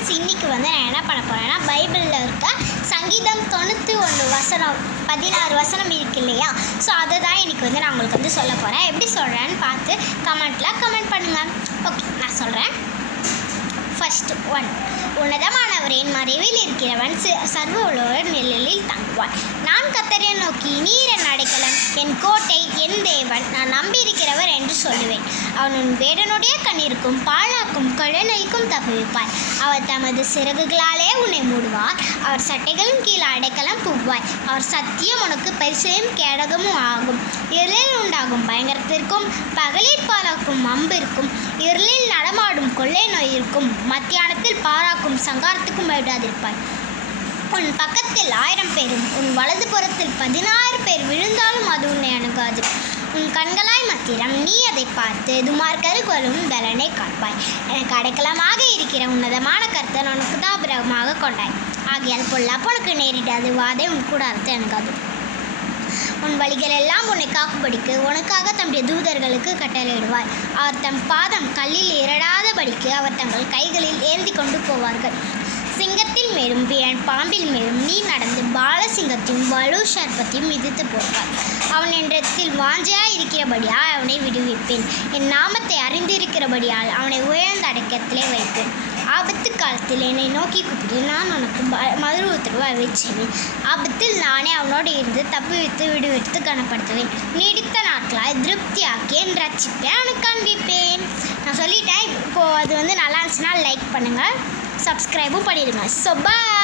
Friends, இன்றைக்கி நான் என்ன பண்ண போகிறேன்னா, பைபிளில் இருக்க சங்கீதம் 91 வசனம் 16 வசனம் இருக்கு இல்லையா? ஸோ அதை தான் இன்றைக்கி நான் உங்களுக்கு சொல்ல போகிறேன். எப்படி சொல்கிறேன்னு பார்த்து கமெண்ட் பண்ணுங்கள். ஓகே, நான் சொல்கிறேன். ஃபர்ஸ்ட் 1. உன்னதமானவரின் மறைவில் இருக்கிறவன் சர்வ உலோர் நிழலில் தங்குவான். நான் கர்த்தரை நோக்கி, நீர் என் அடைக்கலம், என் கோட்டை, என் தேவன், நான் நம்பியிருக்கிறவர் என்று சொல்லுவேன். அவன் உன் வேடனுடைய கண்ணிற்கும் பாழாக்கும் கொள்ளநோய்க்கும் தப்புவிப்பார். அவர் தமது சிறகுகளாலே உன்னை மூடுவார். அவர் சட்டைகளும் கீழே அடைக்கலம் புகுவாய். அவர் சத்தியம் உனக்கு பரிசையும் கேடகமும் ஆகும். இருளில் உண்டாகும் பயங்கரத்திற்கும் பகலில் பாழாக்கும் அம்பிற்கும் இருளில் நடமாடும் கொள்ளை நோயிருக்கும் மத்தியானத்தில் பாழாக்கும் சங்காரத்துக்கும் விடாதிருப்பாய். உன் பக்கத்தில் 1000 பேரும் உன் வலது புறத்தில் 16 பேர் விழுந்தாலும் அது உன்னை அணுகாது. உன் கண்களாய் மாத்திரம் நீ அதை பார்த்து துமார்க்கர்களும் பலனை காண்பாய். எனக்கு அடைக்கலமாக இருக்கிற உன்னதமான கர்த்தர் உனக்கு தாபிரகமாக கொண்டாய். ஆகையால் பொல்லாப்பு உனக்கு நேரிடாது, வாதை உன் கூடாரத்தை அணுகாது. உன் வழிகள் எல்லாம் உன்னை காக்கும்படிக்கு உனக்காக தம்முடைய தூதர்களுக்கு கட்டளையிடுவார். அவர் தம் பாதம் கல்லில் இரடாதபடிக்கு அவர் தங்கள் கைகளில் ஏந்தி கொண்டு போவார்கள். சிங்கத்தின் மேலும் பாம்பில் மேலும் நீ நடந்து பாலசிங்கத்தையும் வலு சர்ப்பத்தையும் மிதித்து போவார். அவன் என்னிடத்தில் வாஞ்சையாய் இருக்கிறபடியால் அவனை விடுவிப்பேன். என் நாமத்தை அறிந்திருக்கிறபடியால் அவனை உயர்ந்த அடக்கத்திலே வைப்பேன். ஆபத்து காலத்தில் என்னை நோக்கி கூப்பிட்டு நான் உனக்கு மறு உத்தரவு அறிவிச்சேன். ஆபத்தில் நானே அவனோடு இருந்து தப்புவித்து விடுவித்து கனப்படுத்துவேன். நீடித்த நாட்களாய் திருப்தியாக்கி என் ரட்சிப்பேன் அவனுக்கு காண்பிப்பேன். நான் சொல்லிட்டேன். இப்போது அது நல்லா இருந்துச்சுன்னா லைக் பண்ணுங்கள், சப்ஸ்கிரைபும் பண்ணிடுங்க. So bye.